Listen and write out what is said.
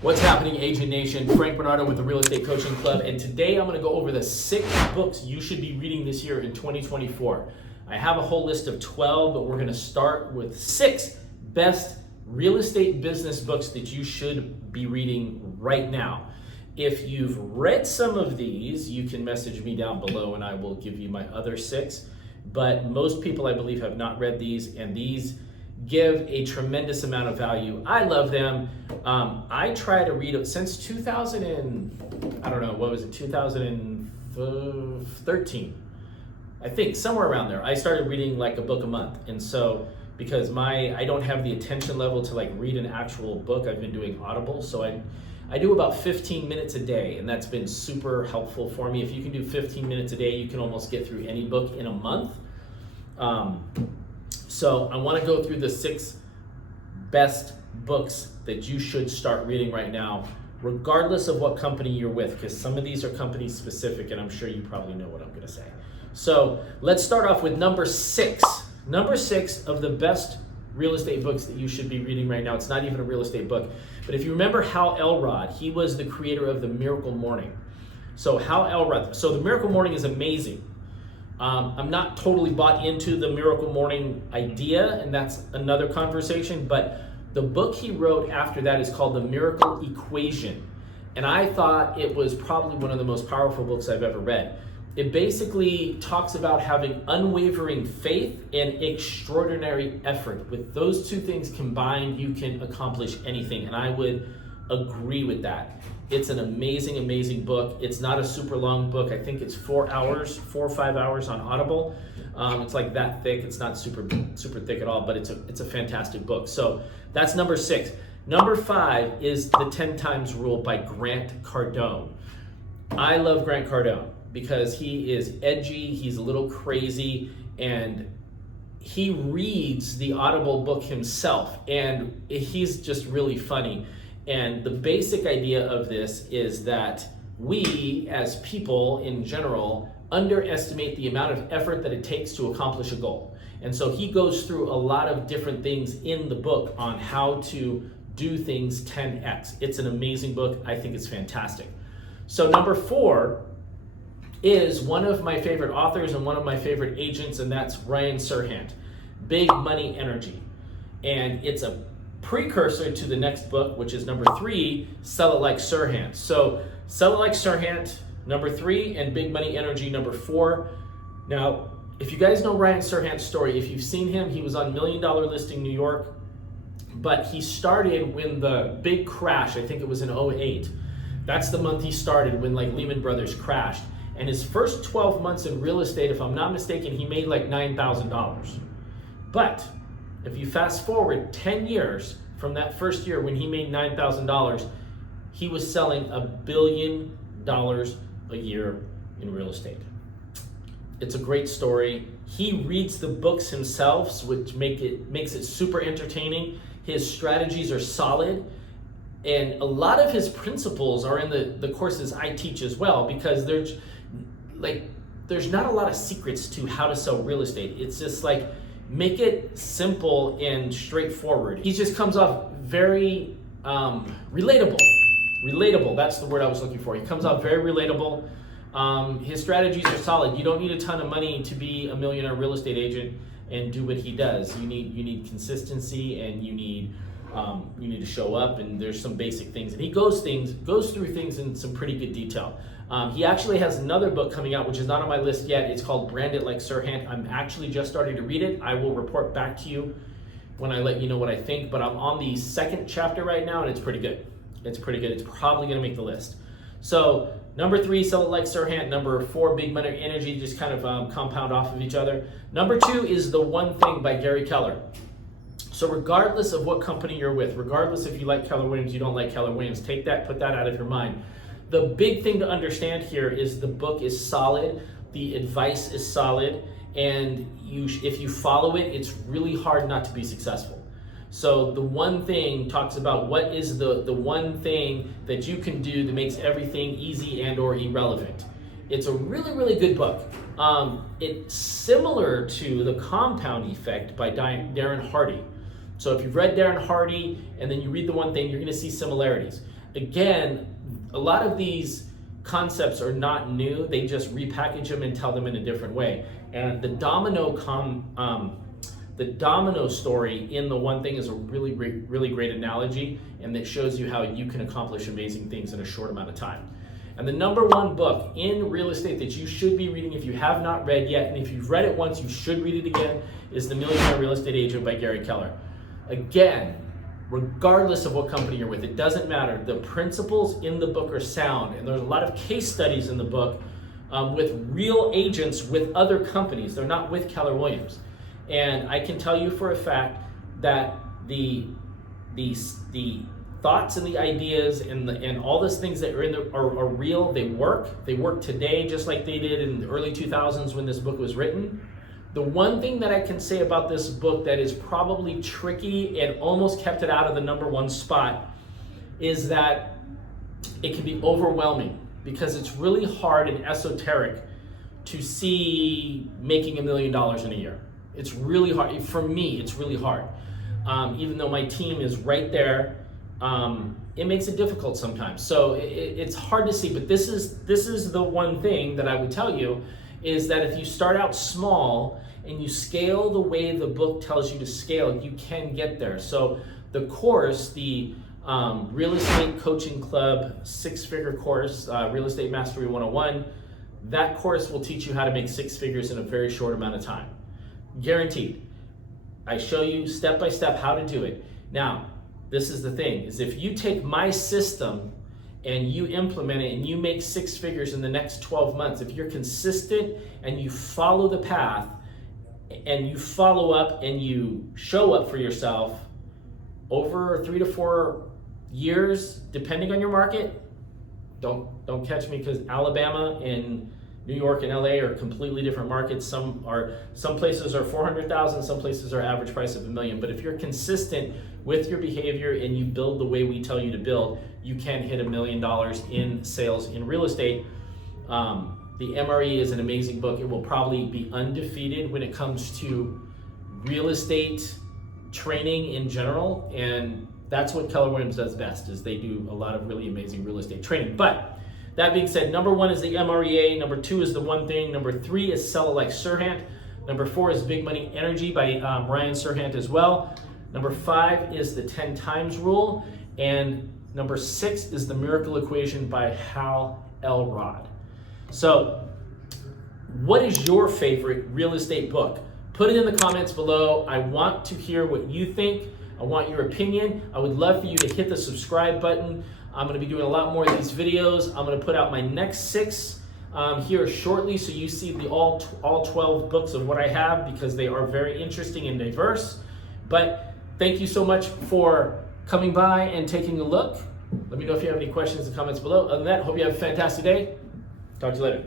What's happening, Agent Nation? Frank Bernardo with the Real Estate Coaching Club, and today I'm going to go over the 6 books you should be reading this year in 2024. I have a whole list of 12, but we're going to start with 6 best real estate business books that you should be reading right now. If you've read some of these, you can message me down below and I will give you my other 6. But most people, I believe, have not read these, and these give a tremendous amount of value. I love them. I try to read it since 2013. I think somewhere around there. I started reading like a book a month. And so because I don't have the attention level to like read an actual book, I've been doing Audible. So I do about 15 minutes a day, and that's been super helpful for me. If you can do 15 minutes a day, you can almost get through any book in a month. So I want to go through the 6 best books that you should start reading right now, regardless of what company you're with, because some of these are company specific, and I'm sure you probably know what I'm going to say. So let's start off with number 6. Number 6 of the best real estate books that you should be reading right now. It's not even a real estate book, but if you remember Hal Elrod, he was the creator of the Miracle Morning. So the Miracle Morning is amazing. I'm not totally bought into the Miracle Morning idea, and that's another conversation, but the book he wrote after that is called The Miracle Equation, and I thought it was probably one of the most powerful books I've ever read. It basically talks about having unwavering faith and extraordinary effort. With those 2 things combined, you can accomplish anything, and I would agree with that. It's an amazing, amazing book. It's not a super long book. I think it's 4 or 5 hours on Audible. It's like that thick. It's not super thick at all, but it's a fantastic book. So that's number 6. Number 5 is The 10 Times Rule by Grant Cardone. I love Grant Cardone because he is edgy, he's a little crazy, and he reads the Audible book himself, and he's just really funny. And the basic idea of this is that we, as people in general, underestimate the amount of effort that it takes to accomplish a goal. And so he goes through a lot of different things in the book on how to do things 10x. It's an amazing book. I think it's fantastic. So number 4 is one of my favorite authors and one of my favorite agents, and that's Ryan Serhant, Big Money Energy. And it's a precursor to the next book, which is number 3, Sell It Like Serhant. So Sell It Like Serhant, number 3, and Big Money Energy, number 4. Now, if you guys know Ryan Serhant's story, if you've seen him, he was on $1 Million Listing New York, but he started when the big crash, I think it was in 2008. That's the month he started, when like Lehman Brothers crashed. And his first 12 months in real estate, if I'm not mistaken, he made like $9,000. But if you fast forward 10 years from that first year when he made $9,000, he was selling $1 billion a year in real estate. It's a great story. He reads the books himself, which makes it super entertaining. His strategies are solid, and a lot of his principles are in the courses I teach as well, because there's not a lot of secrets to how to sell real estate. It's just like, make it simple and straightforward. He just comes off very relatable. Relatable, that's the word I was looking for. He comes off very relatable. His strategies are solid. You don't need a ton of money to be a millionaire real estate agent and do what he does. You need consistency, and you need to show up, and there's some basic things. And he goes through things in some pretty good detail. He actually has another book coming out, which is not on my list yet. It's called Brand It Like Serhant. I'm actually just starting to read it. I will report back to you when I let you know what I think, but I'm on the 2nd chapter right now, and it's pretty good. It's pretty good. It's probably going to make the list. So number 3, Sell It Like Serhant. Number 4, Big Money Energy, just kind of compound off of each other. Number 2 is The One Thing by Gary Keller. So regardless of what company you're with, regardless if you like Keller Williams, you don't like Keller Williams, take that, put that out of your mind. The big thing to understand here is the book is solid, the advice is solid, and if you follow it, it's really hard not to be successful. So The One Thing talks about what is the one thing that you can do that makes everything easy and or irrelevant. It's a really, really good book. It's similar to The Compound Effect by Darren Hardy. So if you've read Darren Hardy and then you read The One Thing, you're going to see similarities. Again, a lot of these concepts are not new. They just repackage them and tell them in a different way. And the domino story in the one thing is a really great analogy, and that shows you how you can accomplish amazing things in a short amount of time. And the number one book in real estate that you should be reading if you have not read yet, and if you've read it once, you should read it again, is The Millionaire Real Estate Agent by Gary Keller. Again, regardless of what company you're with, it doesn't matter. The principles in the book are sound, and there's a lot of case studies in the book with real agents with other companies. They're not with Keller Williams. And I can tell you for a fact that the thoughts and the ideas and all those things that are in there are real. They work. They work today just like they did in the early 2000s when this book was written. The one thing that I can say about this book that is probably tricky and almost kept it out of the number one spot is that it can be overwhelming, because it's really hard and esoteric to see making $1 million in a year. It's really hard. For me, it's really hard. Even though my team is right there, it makes it difficult sometimes. So it's hard to see, but this is the one thing that I would tell you, is that if you start out small and you scale the way the book tells you to scale, you can get there. So the course, the Real Estate Coaching Club 6-figure course, Real Estate Mastery 101, that course will teach you how to make 6 figures in a very short amount of time. Guaranteed. I show you step by step how to do it. Now, this is the thing, is if you take my system and you implement it and you make 6 figures in the next 12 months, if you're consistent and you follow the path and you follow up and you show up for yourself over 3 to 4 years, depending on your market, don't catch me, because Alabama and New York and LA are completely different markets. Some places are 400,000, some places are average price of $1 million. But if you're consistent with your behavior and you build the way we tell you to build, you can hit $1 million in sales in real estate. The MRE is an amazing book. It will probably be undefeated when it comes to real estate training in general, and that's what Keller Williams does best, is they do a lot of really amazing real estate training. But that being said, number 1 is the MREA, number 2 is The One Thing, number 3 is Sell It Like Serhant, number 4 is Big Money Energy by Ryan Serhant as well, number 5 is the 10 Times Rule, and number 6 is The Miracle Equation by Hal Elrod. So, what is your favorite real estate book? Put it in the comments below. I want to hear what you think. I want your opinion. I would love for you to hit the subscribe button. I'm going to be doing a lot more of these videos. I'm going to put out my next 6 here shortly, so you see the all 12 books of what I have, because they are very interesting and diverse. But thank you so much for coming by and taking a look. Let me know if you have any questions in the comments below. Other than that, hope you have a fantastic day. Talk to you later.